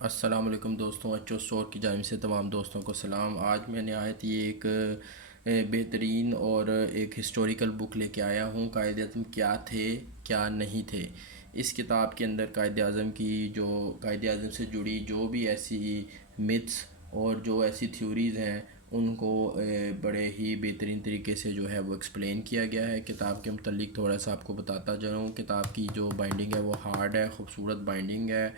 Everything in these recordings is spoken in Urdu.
السلام علیکم دوستوں، ایچ او اسٹور کی جانب سے تمام دوستوں کو سلام۔ آج میں نہایت یہ ایک بہترین اور ایک ہسٹوریکل بک لے کے آیا ہوں۔ قائد اعظم کیا تھے، کیا نہیں تھے۔ اس کتاب کے اندر قائد اعظم سے جڑی جو بھی ایسی متس اور جو ایسی تھیوریز ہیں ان کو بڑے ہی بہترین طریقے سے جو ہے وہ ایکسپلین کیا گیا ہے۔ کتاب کے متعلق تھوڑا سا آپ کو بتاتا جاؤں۔ کتاب کی جو بائنڈنگ ہے وہ ہارڈ ہے، خوبصورت بائنڈنگ ہے۔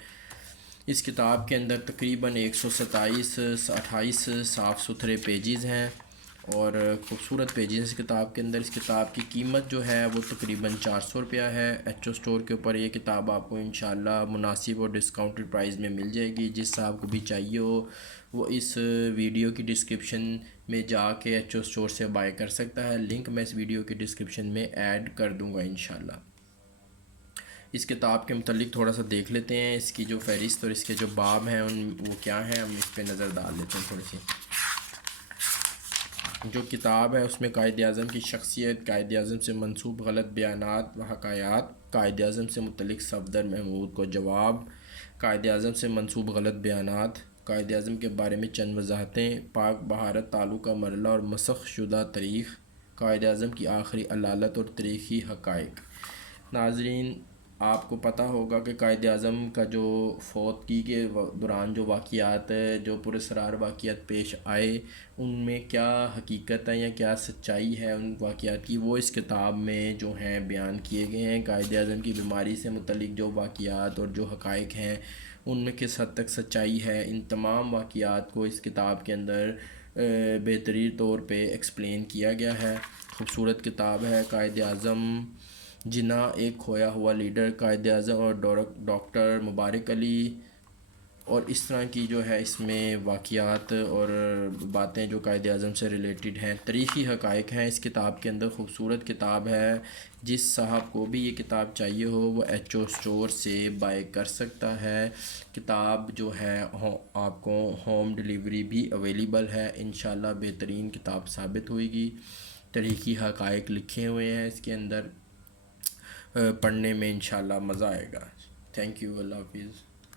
اس کتاب کے اندر تقریباً 128 صاف ستھرے پیجز ہیں اور خوبصورت پیجز اس کتاب کے اندر۔ اس کتاب کی قیمت جو ہے وہ تقریباً 400 روپیہ ہے۔ ایچ او اسٹور کے اوپر یہ کتاب آپ کو انشاءاللہ مناسب اور ڈسکاؤنٹڈ پرائز میں مل جائے گی۔ جس صاحب کو بھی چاہیے ہو وہ اس ویڈیو کی ڈسکرپشن میں جا کے ایچ او اسٹور سے بائی کر سکتا ہے۔ لنک میں اس ویڈیو کی ڈسکرپشن میں ایڈ کر دوں گا انشاءاللہ۔ اس کتاب کے متعلق تھوڑا سا دیکھ لیتے ہیں۔ اس کی جو فہرست اور اس کے جو باب ہیں وہ کیا ہیں، ہم اس پہ نظر ڈال لیتے ہیں تھوڑی سی۔ جو کتاب ہے اس میں قائد اعظم کی شخصیت، قائد اعظم سے منسوب غلط بیانات و حکایات، قائد اعظم سے متعلق صفدر محمود کو جواب، قائد اعظم سے منسوب غلط بیانات، قائد اعظم کے بارے میں چند وضاحتیں، پاک بھارت تعلق کا مرحلہ اور مسخ شدہ تاریخ، قائد اعظم کی آخری علالت اور تاریخی حقائق۔ ناظرین، آپ کو پتہ ہوگا کہ قائد اعظم کا جو فوتگی کے دوران جو واقعات جو پراسرار واقعات پیش آئے ان میں کیا حقیقت ہے یا کیا سچائی ہے ان واقعات کی، وہ اس کتاب میں جو ہیں بیان کیے گئے ہیں۔ قائد اعظم کی بیماری سے متعلق جو واقعات اور جو حقائق ہیں ان میں کس حد تک سچائی ہے، ان تمام واقعات کو اس کتاب کے اندر بہترین طور پہ ایکسپلین کیا گیا ہے۔ خوبصورت کتاب ہے۔ قائد اعظم جناح ایک کھویا ہوا لیڈر، قائد اعظم اور ڈاکٹر مبارک علی، اور اس طرح کی جو ہے اس میں واقعات اور باتیں جو قائد اعظم سے ریلیٹڈ ہیں، تاریخی حقائق ہیں اس کتاب کے اندر۔ خوبصورت کتاب ہے۔ جس صاحب کو بھی یہ کتاب چاہیے ہو وہ ایچ او اسٹور سے بائی کر سکتا ہے۔ کتاب جو ہے آپ کو ہوم ڈیلیوری بھی اویلیبل ہے۔ انشاءاللہ بہترین کتاب ثابت ہوئے گی۔ تاریخی حقائق لکھے ہوئے ہیں اس کے اندر، پڑھنے میں انشاءاللہ مزہ آئے گا۔ تھینک یو، اللہ حافظ۔